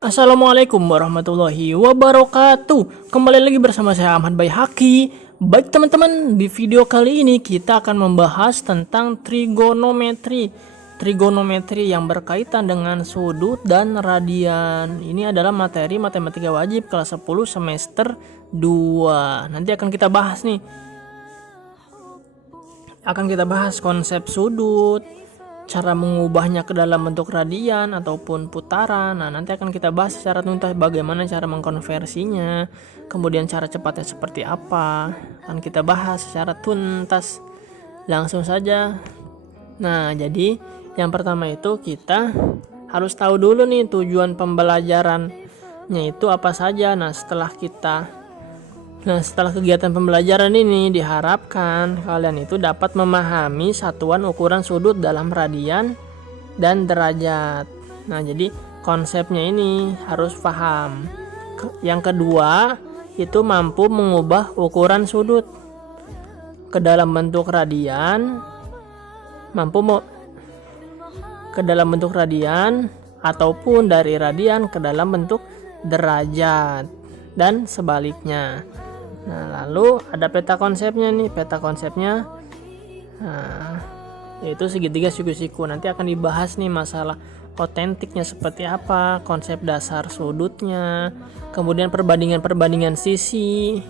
Assalamualaikum warahmatullahi wabarakatuh. Kembali lagi bersama saya Ahmad Baihaqi. Baik teman-teman, di video kali ini kita akan membahas tentang trigonometri. Trigonometri yang berkaitan dengan sudut dan radian. Ini adalah materi matematika wajib kelas 10 semester 2. Nanti akan kita bahas nih. Akan kita bahas konsep sudut, cara mengubahnya ke dalam bentuk radian ataupun putaran. Nah, nanti akan kita bahas secara tuntas bagaimana cara mengkonversinya, kemudian cara cepatnya seperti apa. Akan kita bahas secara tuntas. Langsung saja. Nah, jadi yang pertama itu kita harus tahu dulu nih tujuan pembelajarannya itu apa saja. Nah, setelah kegiatan pembelajaran ini diharapkan kalian itu dapat memahami satuan ukuran sudut dalam radian dan derajat. Nah, jadi konsepnya ini harus paham. Yang kedua, itu mampu mengubah ukuran sudut ke dalam bentuk radian, ataupun dari radian ke dalam bentuk derajat dan sebaliknya. Nah, lalu ada peta konsepnya nih. Peta konsepnya yaitu segitiga siku-siku. Nanti akan dibahas nih masalah otentiknya seperti apa, konsep dasar sudutnya, kemudian perbandingan sisi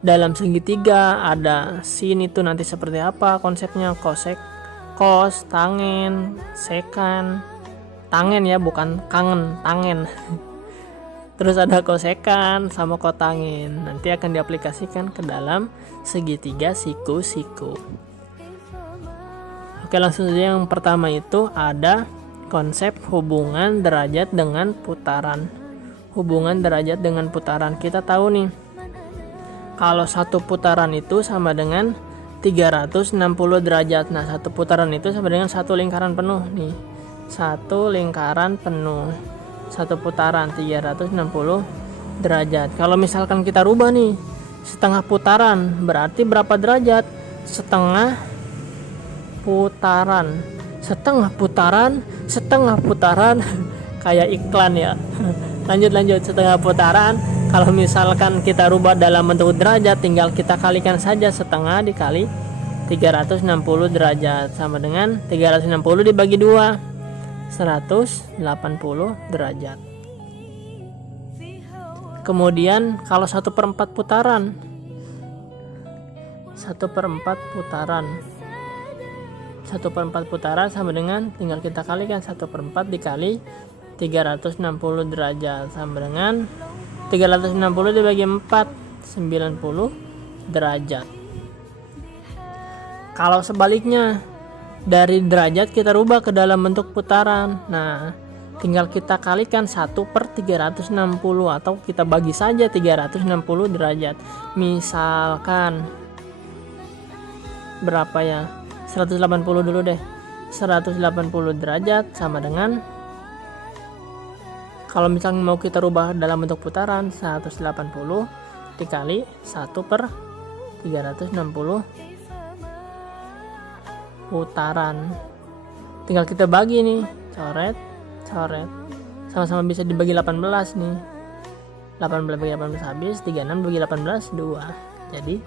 dalam segitiga. Ada sin itu nanti seperti apa konsepnya, kos, tangen, sekan, tangen ya, bukan kangen, tangen. Terus ada kosekan sama kotangin. Nanti akan diaplikasikan ke dalam segitiga siku-siku. Oke, langsung saja. Yang pertama itu ada konsep hubungan derajat dengan putaran. Hubungan derajat dengan putaran. Kita tahu nih, kalau satu putaran itu sama dengan 360 derajat. Nah, satu putaran itu sama dengan satu lingkaran penuh nih. Satu lingkaran penuh. Satu putaran 360 derajat. Kalau misalkan kita rubah nih, setengah putaran berarti berapa derajat? Setengah putaran. Kayak iklan ya. Lanjut, setengah putaran. Kalau misalkan kita rubah dalam bentuk derajat, tinggal kita kalikan saja setengah dikali 360 derajat sama dengan 360 dibagi 2, 180 derajat. Kemudian kalau 1/4 putaran, 1/4 putaran sama dengan, tinggal kita kalikan 1/4 dikali 360 derajat sama dengan 360 dibagi 4, 90 derajat. Kalau sebaliknya, dari derajat kita rubah ke dalam bentuk putaran. Nah, tinggal kita kalikan 1/360 atau kita bagi saja 360 derajat. Misalkan berapa ya? 180 dulu deh. 180 derajat sama dengan, kalau misalnya mau kita rubah dalam bentuk putaran, 180 dikali 1/360 putaran. Tinggal kita bagi nih, coret, sama-sama bisa dibagi 18 nih. 18 bagi 18 habis, 36 bagi 18 2. Jadi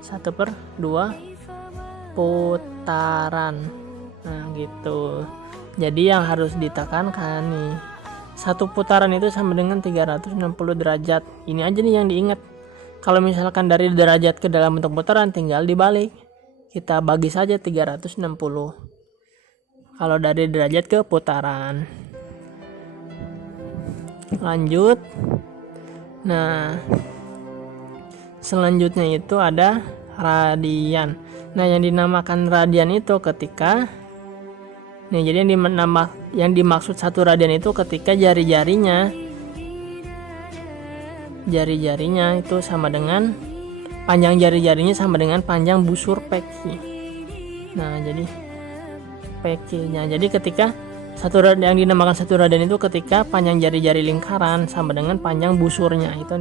1/2 putaran. Nah, gitu. Jadi yang harus ditekankan nih, satu putaran itu sama dengan 360 derajat. Ini aja nih yang diingat. Kalau misalkan dari derajat ke dalam bentuk putaran, tinggal dibalik. Kita bagi saja 360. Kalau dari derajat ke putaran. Lanjut. Nah, selanjutnya itu ada radian. Nah, yang dinamakan radian itu ketika jadi yang dimaksud satu radian itu ketika jari-jarinya itu sama dengan panjang jari-jarinya sama dengan panjang busur peki. Nah, jadi pekinya. Jadi ketika Yang dinamakan 1 radian itu ketika panjang jari-jari lingkaran sama dengan panjang busurnya, itu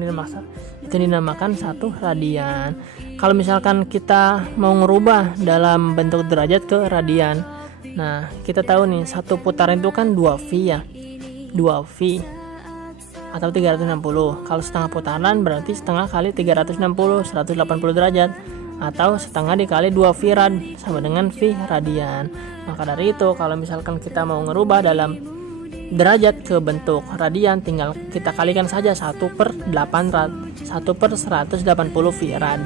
dinamakan 1 radian. Kalau misalkan kita mau ngerubah dalam bentuk derajat ke radian, nah kita tahu nih 1 putaran itu kan 2V ya, 2V atau 360. Kalau setengah putaran berarti setengah kali 360, 180 derajat, atau setengah dikali 2 V rad sama dengan V radian. Maka dari itu kalau misalkan kita mau ngerubah dalam derajat ke bentuk radian, tinggal kita kalikan saja 1/8 rad, 1/180 V rad.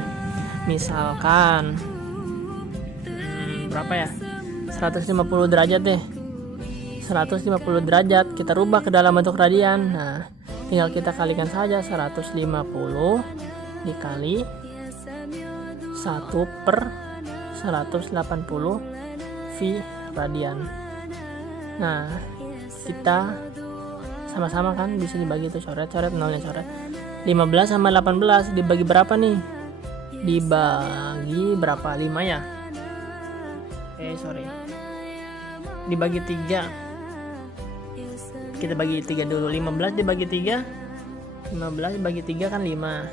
Misalkan berapa ya, 150 derajat deh, 150 derajat kita rubah ke dalam bentuk radian. Nah tinggal kita kalikan saja 150 dikali 1/180 V radian. Nah kita sama-sama kan bisa dibagi, itu coret-coret, nolnya coret. 15 sama 18 dibagi berapa nih? Dibagi berapa? 5 ya? Dibagi 3. Kita bagi 3 dulu. 15 dibagi 3, 15 dibagi 3 kan 5.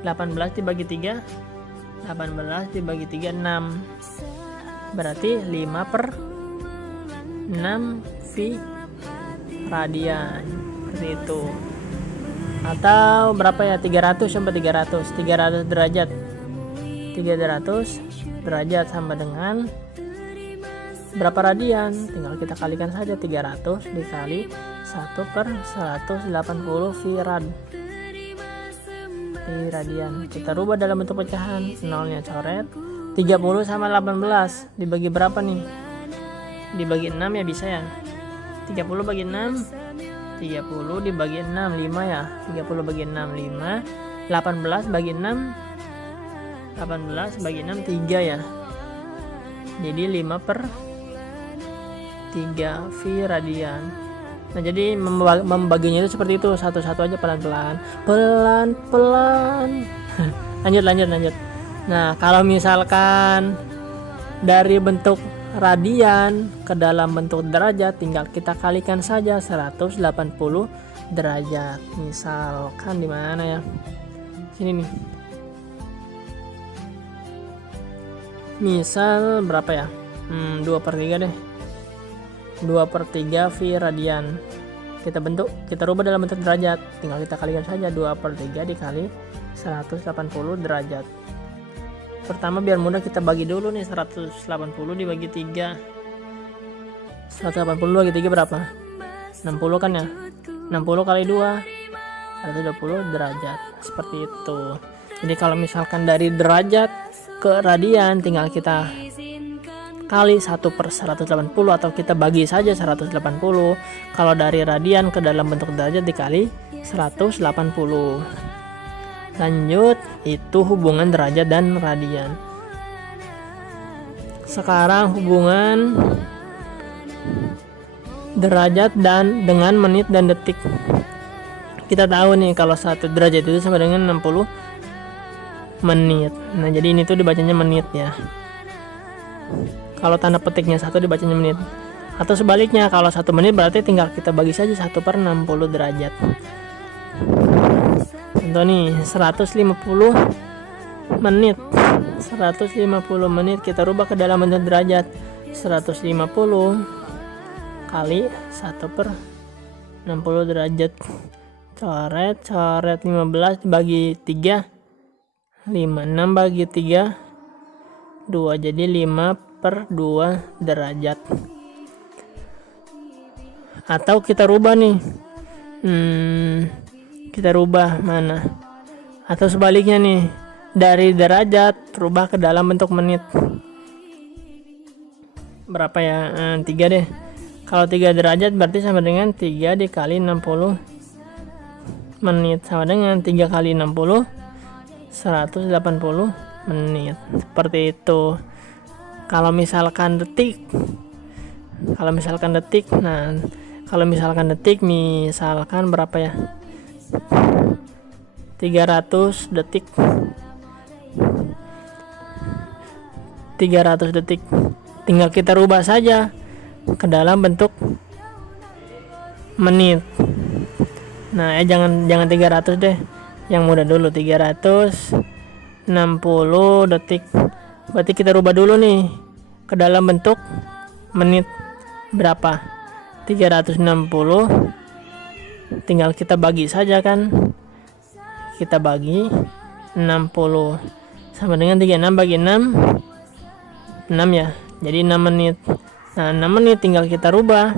18 dibagi 3, 18 dibagi 3 6. Berarti 5/6 V radian, seperti itu. Atau berapa ya, 300 sampai 300 derajat. 300 derajat sama dengan berapa radian? Tinggal kita kalikan saja 300 dikali 1/180 V rad. V radian. Kita rubah dalam bentuk pecahan, nolnya coret. 30 sama 18 dibagi berapa nih? Dibagi 6 ya, bisa ya. 30 bagi 6, 30 dibagi 6 5 ya. 30 bagi 6 5. 18 bagi 6, 18 bagi 6 3 ya. Jadi 5/3 V radian. Nah jadi membaginya itu seperti itu, satu-satu aja, pelan-pelan. lanjut. Nah kalau misalkan dari bentuk radian ke dalam bentuk derajat, tinggal kita kalikan saja 180 derajat. Misalkan di mana ya, sini nih, misal berapa ya, 2/3 deh, 2/3 V radian. Kita rubah dalam bentuk derajat, tinggal kita kalikan saja 2/3 dikali 180 derajat. Pertama biar mudah kita bagi dulu nih, 180 dibagi 3. 180 bagi 3 berapa? 60 kan ya? 60 kali 2 120 derajat. Seperti itu. Jadi kalau misalkan dari derajat ke radian, tinggal kita kali 1/180 atau kita bagi saja 180. Kalau dari radian ke dalam bentuk derajat dikali 180. Lanjut, itu hubungan derajat dan radian. Sekarang hubungan derajat dan dengan menit dan detik. Kita tahu nih kalau 1 derajat itu sama dengan 60 menit. Nah jadi ini tuh dibacanya menit ya. Kalau tanda petiknya 1 dibacanya menit. Atau sebaliknya, kalau 1 menit berarti tinggal kita bagi saja 1/60 derajat. Contoh nih, 150 menit. 150 menit kita rubah ke dalam bentuk derajat. 150 kali 1/60 derajat. Coret 15 dibagi 3, 5. 6 bagi 3 2, jadi 5/2 derajat. Atau kita rubah nih, kita rubah mana, atau sebaliknya nih, dari derajat rubah ke dalam bentuk menit. Berapa ya, 3 deh. Kalau 3 derajat berarti sama dengan 3 dikali 60 menit, sama dengan 3 kali 60 180 menit. Seperti itu. Kalau misalkan detik, nah kalau misalkan detik, misalkan berapa ya, 300 detik. 300 detik tinggal kita rubah saja ke dalam bentuk menit. Nah, jangan 300 deh. Yang mudah dulu, 360 detik. Berarti kita rubah dulu nih ke dalam bentuk menit berapa? 360. Tinggal kita bagi saja kan. Kita bagi 60 sama dengan 36 bagi 6 ya. Jadi 6 menit. Nah, 6 menit tinggal kita rubah.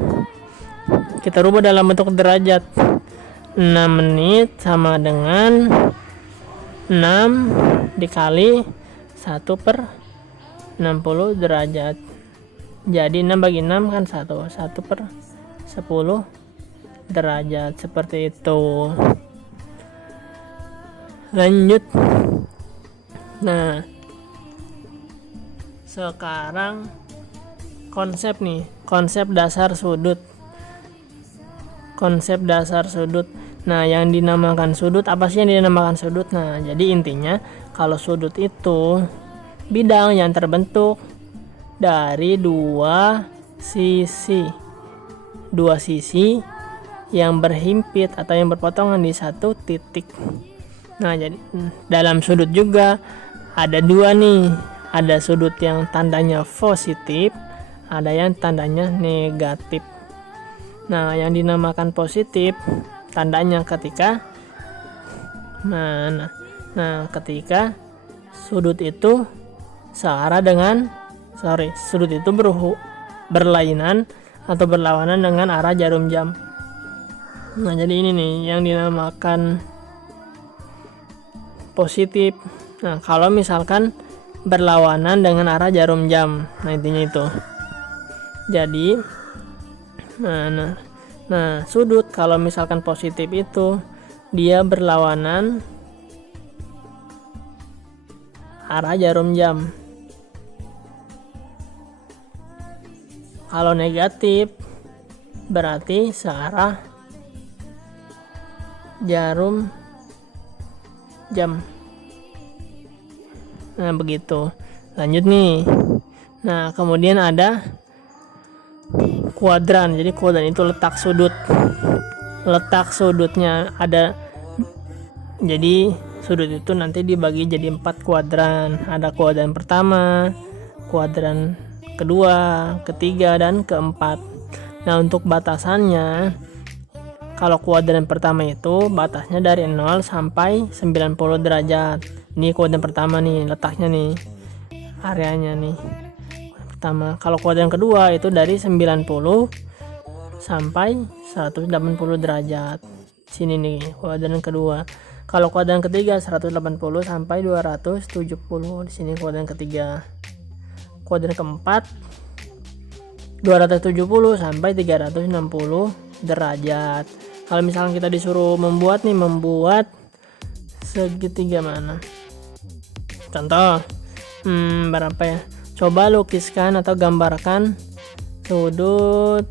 Kita rubah dalam bentuk derajat. 6 menit sama dengan 6 dikali 1/60 derajat. Jadi 6 bagi 6 kan 1/10 derajat, seperti itu. Lanjut. Nah, sekarang konsep dasar sudut. Nah, yang dinamakan sudut, apa sih yang dinamakan sudut? Nah, jadi intinya kalau sudut itu bidang yang terbentuk dari dua sisi yang berhimpit atau yang berpotongan di satu titik. Nah, jadi dalam sudut juga ada dua nih. Ada sudut yang tandanya positif, ada yang tandanya negatif. Nah, yang dinamakan positif tandanya ketika ketika sudut itu searah dengan sudut itu berlainan atau berlawanan dengan arah jarum jam. Nah, jadi ini nih yang dinamakan positif. Nah, kalau misalkan berlawanan dengan arah jarum jam, nah intinya itu. Jadi sudut kalau misalkan positif itu dia berlawanan arah jarum jam. Kalau negatif berarti searah jarum jam. Nah, begitu. Lanjut nih. Nah, kemudian ada kuadran. Jadi kuadran itu letak sudutnya ada. Jadi sudut itu nanti dibagi jadi 4 kuadran. Ada kuadran pertama, kuadran kedua, ketiga, dan keempat. Nah, untuk batasannya, kalau kuadran pertama itu batasnya dari 0 sampai 90 derajat. Ini kuadran pertama nih, letaknya nih, areanya nih. Pertama. Kalau kuadran kedua itu dari 90 sampai 180 derajat. Sini nih kuadran kedua. Kalau kuadran ketiga 180 sampai 270. Di sini kuadran ketiga. Kuadran keempat 270 sampai 360 derajat. Kalau misalkan kita disuruh membuat segitiga mana? Contoh, berapa ya? Coba lukiskan atau gambarkan sudut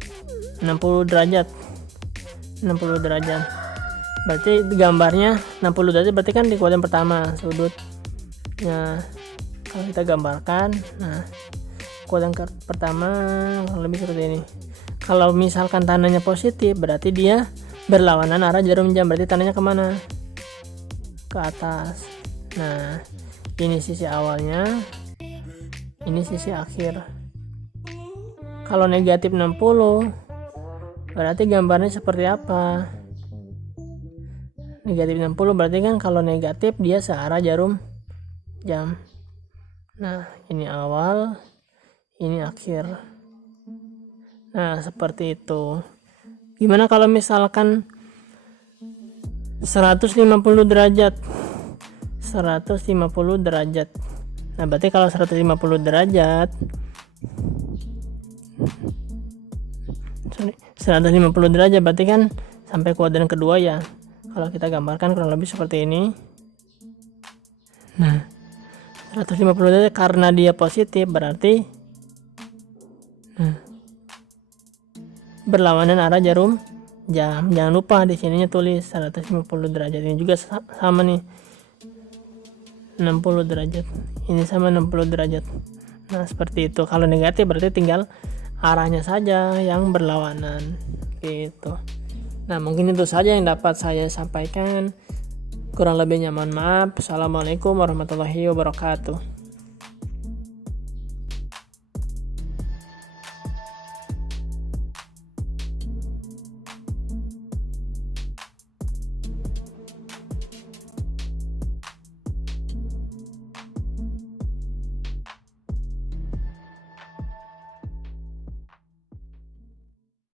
60 derajat. Berarti gambarnya 60 derajat, berarti kan di kuadran pertama sudutnya. Kalau kita gambarkan, nah kuadran pertama lebih seperti ini. Kalau misalkan tandanya positif, berarti dia berlawanan arah jarum jam. Berarti tandanya kemana? Ke atas. Nah, ini sisi awalnya, ini sisi akhir. Kalau negatif 60, berarti gambarnya seperti apa? Negatif 60 berarti kan kalau negatif dia searah jarum jam. Nah, ini awal, ini akhir. Nah, seperti itu. Gimana kalau misalkan 150 derajat? 150 derajat. Nah, berarti kalau 150 derajat 150 derajat berarti kan sampai kuadran kedua ya. Kalau kita gambarkan kurang lebih seperti ini. Nah, 150 derajat karena dia positif berarti berlawanan arah jarum jam. Jangan lupa di sininya tulis 150 derajat. Ini juga sama nih. 60 derajat. Ini sama 60 derajat. Nah, seperti itu. Kalau negatif berarti tinggal arahnya saja yang berlawanan gitu. Nah, mungkin itu saja yang dapat saya sampaikan. Kurang lebihnya mohon maaf. Assalamualaikum warahmatullahi wabarakatuh.